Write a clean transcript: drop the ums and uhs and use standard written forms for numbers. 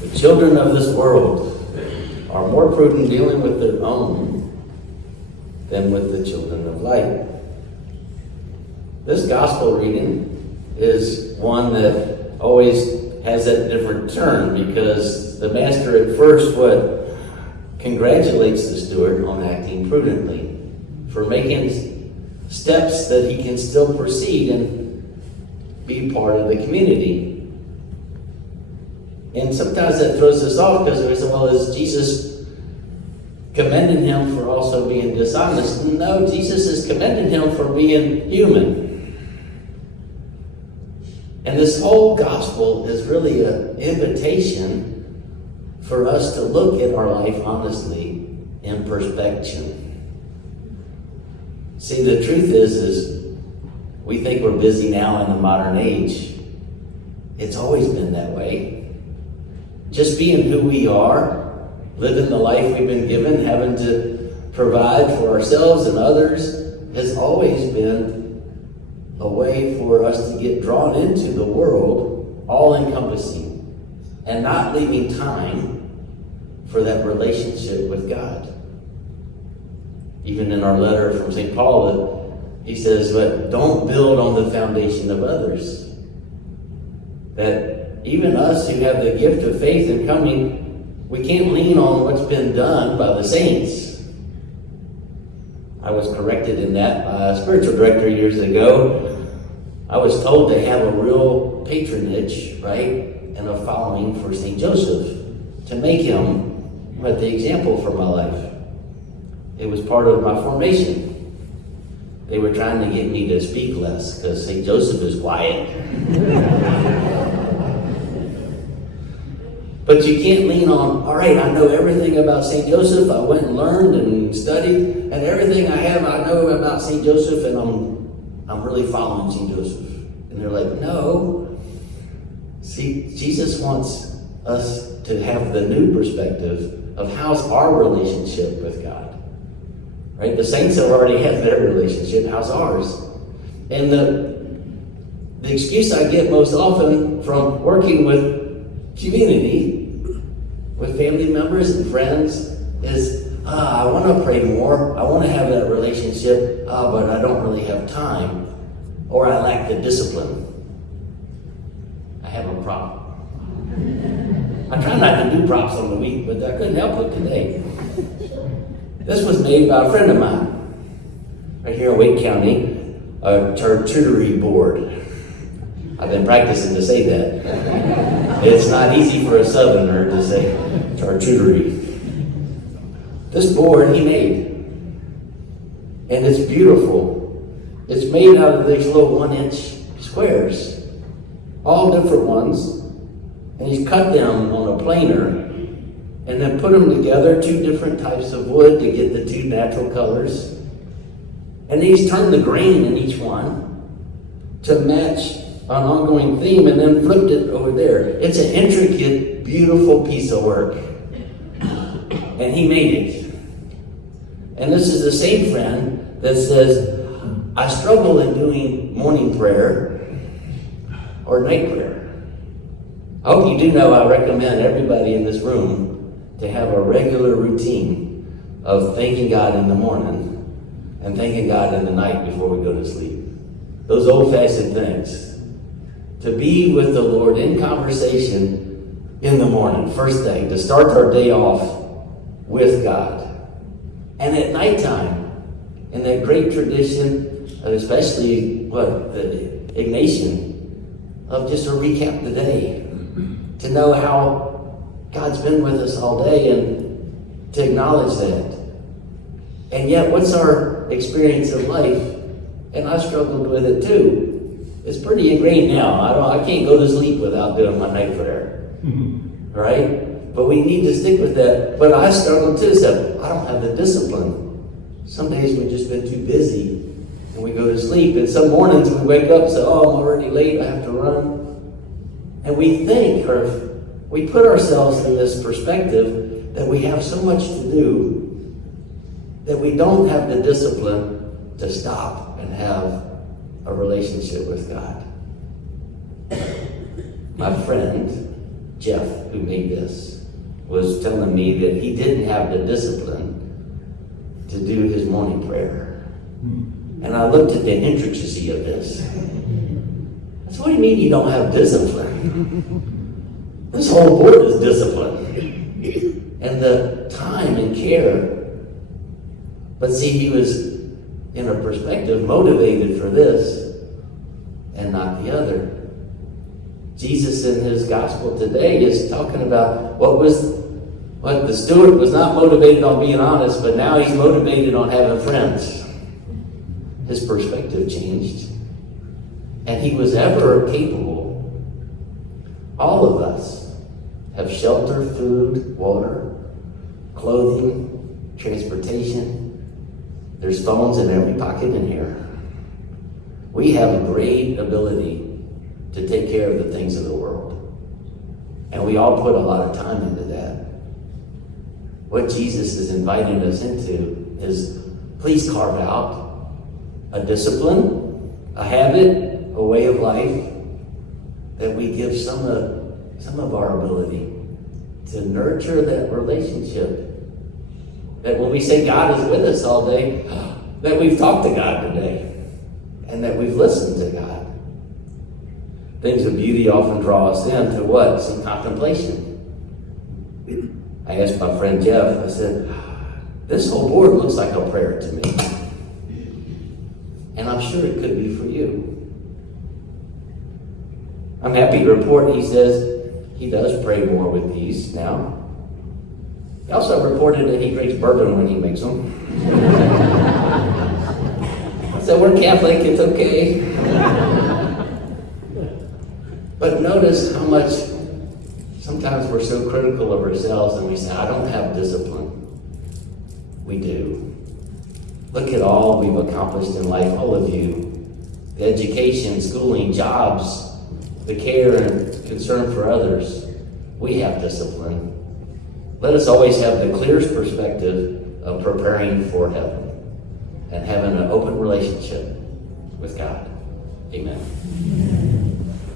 The children of this world are more prudent dealing with their own than with the children of light. This gospel reading is one that always has that different turn, because the master at first congratulates the steward on acting prudently, for making steps that he can still proceed and be part of the community. And sometimes that throws us off, because we say, well, is Jesus commending him for also being dishonest? No, Jesus is commending him for being human. And this whole gospel is really an invitation for us to look at our life honestly in perspective. See, the truth is we think we're busy now in the modern age. It's always been that way. Just being who we are, living the life we've been given, having to provide for ourselves and others, has always been a way for us to get drawn into the world, all-encompassing, and not leaving time for that relationship with God. Even in our letter from St. Paul, he says, but don't build on the foundation of others. That even us who have the gift of faith and coming, we can't lean on what's been done by the saints. I was corrected in that by a spiritual director years ago. I was told to have a real patronage, right, and a following for St. Joseph, to make him the example for my life. It was part of my formation. They were trying to get me to speak less, because St. Joseph is quiet. But you can't lean on, all right, I know everything about St. Joseph. I went and learned and studied, and everything I have, I know about St. Joseph, and I'm really following St. Joseph. And they're like, no. See, Jesus wants us to have the new perspective of how's our relationship with God. Right? The saints have already had their relationship. How's ours? And the excuse I get most often from working with community, with family members and friends, is, I want to pray more. I want to have that relationship, but I don't really have time. Or I lack the discipline. I have a prop. I try not to do props on the week, but I couldn't help it today. This was made by a friend of mine, right here in Wake County, a charcuterie board. I've been practicing to say that. It's not easy for a southerner to say charcuterie. This board he made, and it's beautiful. It's made out of these little 1-inch squares, all different ones, and he's cut them on a planer and then put them together, 2 different types of wood to get the 2 natural colors. And he's turned the grain in each one to match an ongoing theme, and then flipped it over there. It's an intricate, beautiful piece of work. And he made it. And this is the same friend that says, I struggle in doing morning prayer or night prayer. I hope you do know I recommend everybody in this room to have a regular routine of thanking God in the morning and thanking God in the night before we go to sleep. Those old-fashioned things. To be with the Lord in conversation in the morning, first thing, to start our day off with God. And at nighttime, in that great tradition, especially the Ignatian, of just a recap the day, to know how God's been with us all day and to acknowledge that. And yet, what's our experience of life? And I struggled with it too. It's pretty ingrained now. I can't go to sleep without doing my night prayer. Right? But we need to stick with that. But I struggled too, so I don't have the discipline. Some days we've just been too busy and we go to sleep. And some mornings we wake up and say, oh, I'm already late, I have to run. And we think, or we put ourselves in this perspective that we have so much to do that we don't have the discipline to stop and have a relationship with God. My friend Jeff, who made this, was telling me that he didn't have the discipline to do his morning prayer. And I looked at the intricacy of this. I said, what do you mean you don't have discipline? This whole board is discipline. And the time and care. But see, he was, in a perspective, motivated for this and not the other. Jesus in his gospel today is talking about what the steward was not motivated on being honest, but now he's motivated on having friends. His perspective changed. And he was ever capable. All of us have shelter, food, water, clothing, transportation. There's phones in every pocket in here. We have a great ability to take care of the things of the world. And we all put a lot of time into that. What Jesus is inviting us into is, please carve out a discipline, a habit, a way of life that we give some of our ability to nurture that relationship. That when we say God is with us all day, that we've talked to God today and that we've listened to God. Things of beauty often draw us into what? Some contemplation. I asked my friend Jeff, I said, this whole board looks like a prayer to me. And I'm sure it could be for you. I'm happy to report he says he does pray more with these now. He also reported that he drinks bourbon when he makes them. I said, we're Catholic, it's okay. But notice how much sometimes we're so critical of ourselves and we say, I don't have discipline. We do. Look at all we've accomplished in life, all of you. The education, schooling, jobs, the care and concern for others. We have discipline. Let us always have the clearest perspective of preparing for heaven and having an open relationship with God. Amen.